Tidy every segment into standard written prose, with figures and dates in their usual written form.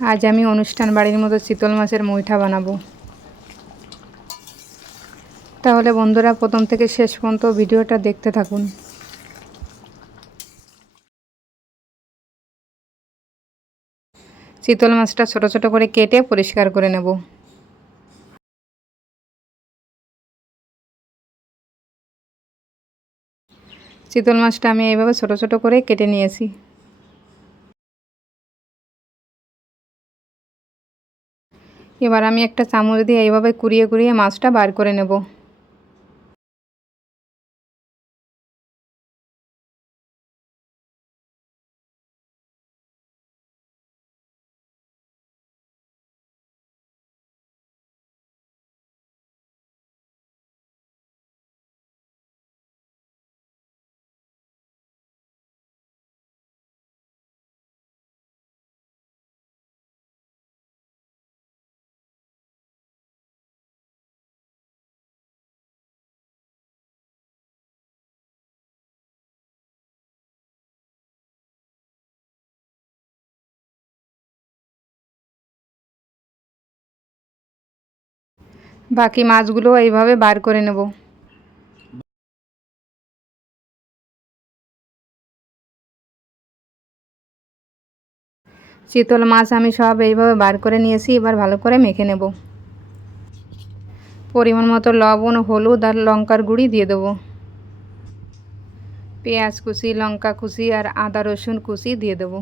আজ আমি অনুষ্ঠান বাড়ির মতো চিতল মাছের মুইঠা বানাবো। তাহলে বন্ধুরা প্রথম থেকে শেষ পর্যন্ত ভিডিওটা দেখতে থাকুন। চিতল মাছটা ছোট ছোট করে কেটে পরিষ্কার করে নেব। চিতল মাছটা আমি এইভাবে ছোট ছোট করে কেটে নিয়েছি। এবার আমি একটা চামচ দিয়ে এইভাবে কুড়িয়ে কুড়িয়ে মাছটা বার করে নেব। বাকি মাছগুলো এইভাবে বার করে নেব। চিতল মাছ আমি সব এইভাবে বার করে নিয়েছি। এবার ভালো করে মেখে নেব। পরিমাণ মতো লবণ, হলুদ আর লঙ্কার গুঁড়ি দিয়ে দেবো। পেঁয়াজ কুচি, লঙ্কা কুচি আর আদা রসুন কুচি দিয়ে দেবো।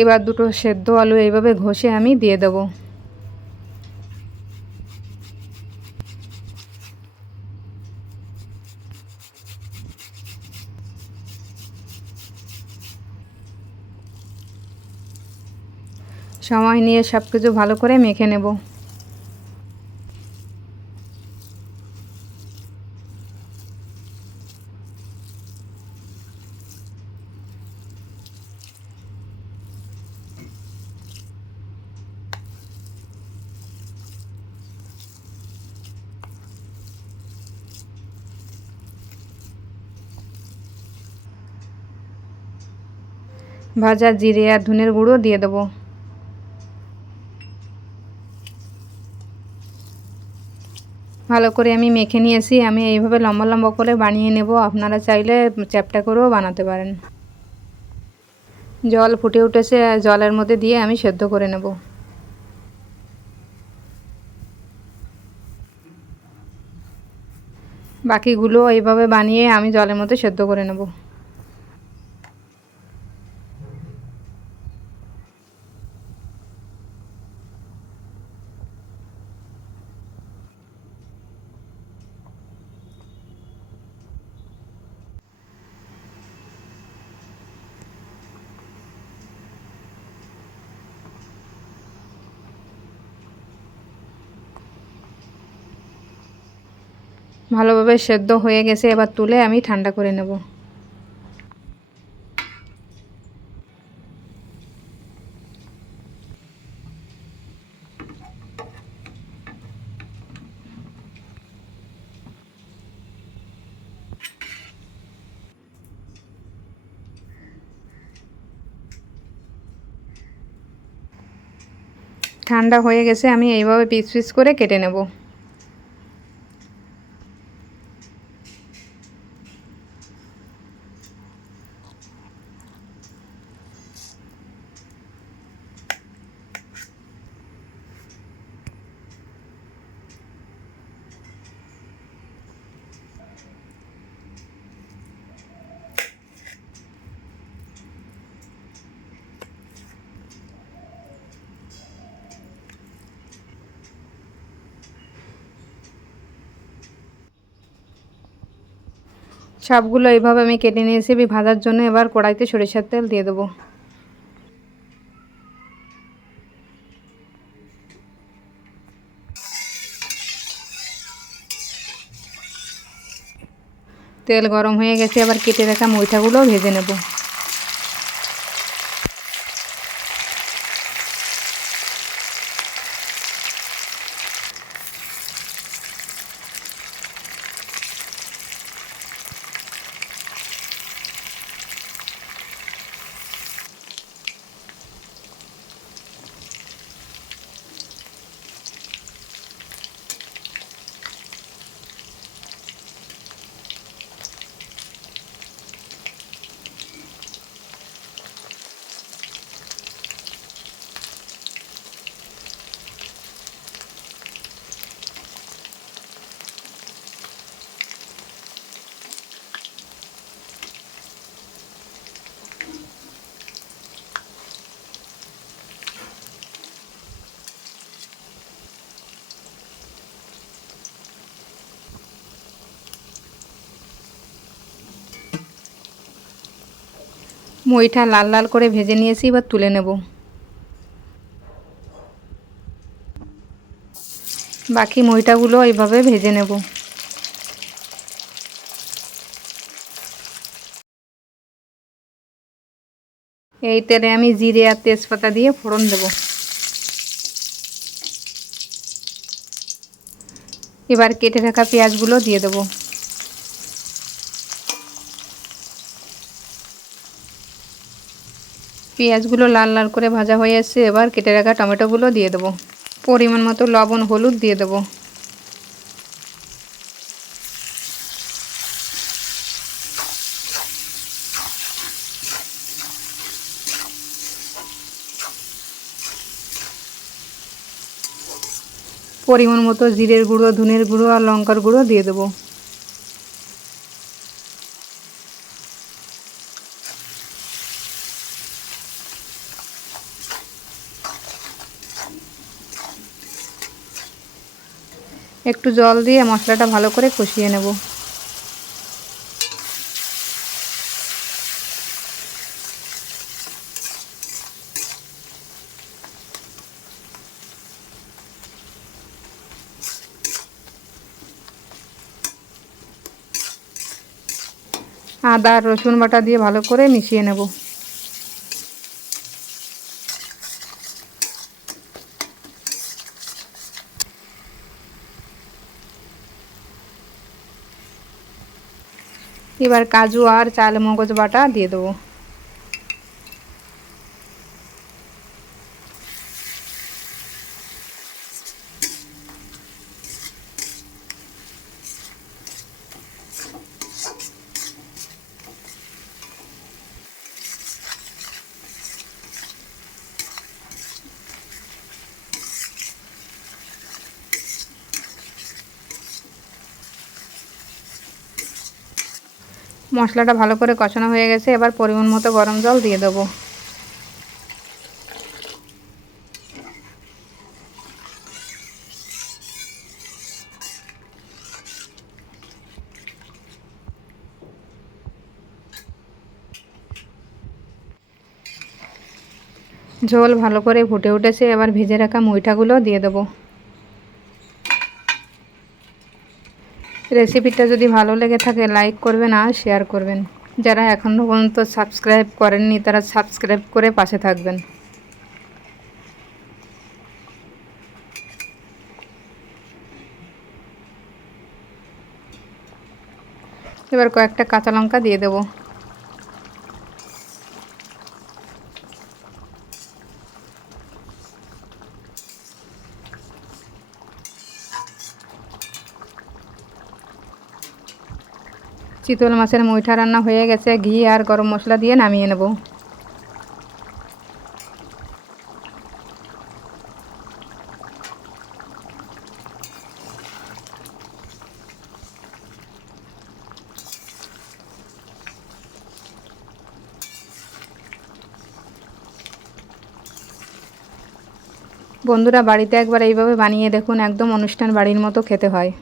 এবার দুটো সেদ্ধ আলু এইভাবে ঘষে আমি দিয়ে দেবো। সময় নিয়ে সব কিছু ভালো করে মেখে নেব। ভাজা জিরে আর ধনের গুঁড়ো দিয়ে দেবো। ভালো করে আমি মেখে নিয়েছি। আমি এইভাবে লম্বা লম্বা করে বানিয়ে নেব। আপনারা চাইলে চ্যাপ্টা করেও বানাতে পারেন। জল ফুটে উঠেছে, জলের মধ্যে দিয়ে আমি সেদ্ধ করে নেব। বাকিগুলো এইভাবে বানিয়ে আমি জলের মধ্যে সেদ্ধ করে নেব। ভালোভাবে সেদ্ধ হয়ে গেছে। এবার তুলে আমি ঠান্ডা করে নেব। ঠান্ডা হয়ে গেছে। আমি এইভাবে পিস পিস করে কেটে নেব। সবগুলো এইভাবে আমি কেটে নিয়েছি ভাজার জন্য। এবার কড়াইতে সরিষার তেল দিয়ে দেবো। তেল গরম হয়ে গেছে। এবার কেটে রাখা মুইঠাগুলো ভেজে নেব। মইটা লাল লাল করে ভেজে নিয়েছি, এবার তুলে নেব। বাকি মইটাগুলো এইভাবে ভেজে নেব। এই তেলে আমি জিরে আর তেজপাতা দিয়ে ফোড়ন দেব। এবার কেটে রাখা পেঁয়াজগুলো দিয়ে দেব। পেঁয়াজগুলো লাল লাল করে ভাজা হয়ে এসছে, এবার কেটে রাখা টমেটোগুলো দিয়ে দেব। পরিমাণ মতো লবণ হলুদ দিয়ে দেব। পরিমাণ মতো জিরের গুঁড়ো, ধনের গুঁড়ো আর লঙ্কার গুঁড়ো দিয়ে দেব। একটু জল দিয়ে মশলাটা ভালো করে কষিয়ে নেব। আদা আর রসুন বাটা দিয়ে ভালো করে মিশিয়ে নেব। এবার কাজু আর চাল মগজ বাটা দিয়ে দেবো। মশলাটা ভালো করে কষানো হয়ে গেছে, এবার পরিমাণ মতো গরম জল দিয়ে দেবো। ঝোল ভালো করে ফুটে উঠেছে, এবার ভেজে রাখা মুইঠাগুলো দিয়ে দেবো। রেসিপিটা যদি ভালো লেগে থাকে লাইক করবেন আর শেয়ার করবেন। যারা এখনও পর্যন্ত সাবস্ক্রাইব করেননি তারা সাবস্ক্রাইব করে পাশে থাকবেন। এবার কয়েকটা কাঁচা লঙ্কা দিয়ে দেবো। চিতল মাছের মুইঠা রান্না হয়ে গেছে, ঘি আর গরম মশলা দিয়ে নামিয়ে নেব। বন্ধুরা, বাড়িতে একবার এইভাবে বানিয়ে দেখুন, একদম অনুষ্ঠান বাড়ির মতো খেতে হয়।